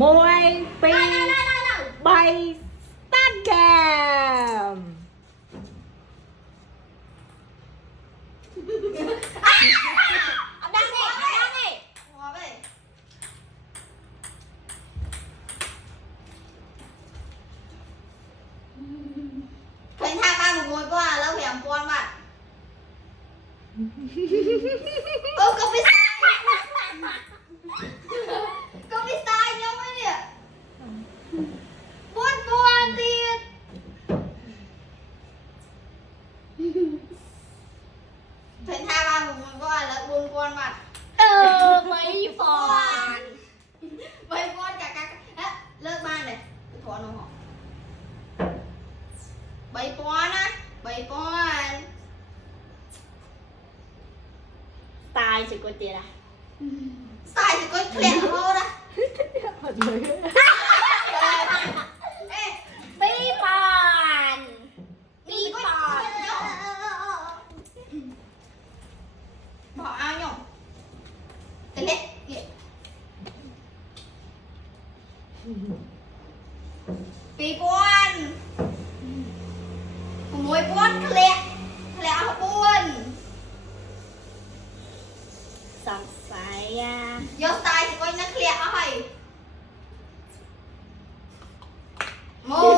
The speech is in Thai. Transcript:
มวยปีใบตั้งแกมดังนี่ดังนี่หัวไปเป็นทางบ้านของมวยป้าแล้วแถมป้อนมาก็ไปซ้ายก็ไปซ้ายยังไม่เนี่ยป้อนตีเป็นทางบ้านของมวยป้าแล้วป้อนมาไม่ฟอน ไปป้อนกะเลิกบ้านเลยไปถอนน้องหอมใบป้อนนะใบป้อน ตายสิกว่าเตียนะ ตายthì có lẹ hơn á เอ๊ะ ปีปาน มีปอนbỏ ao nhổ tên đấyปีปอนมวยปอนแคละเอาปอน สังสายยา vô tay thì coi nó khẹt ở đây mùi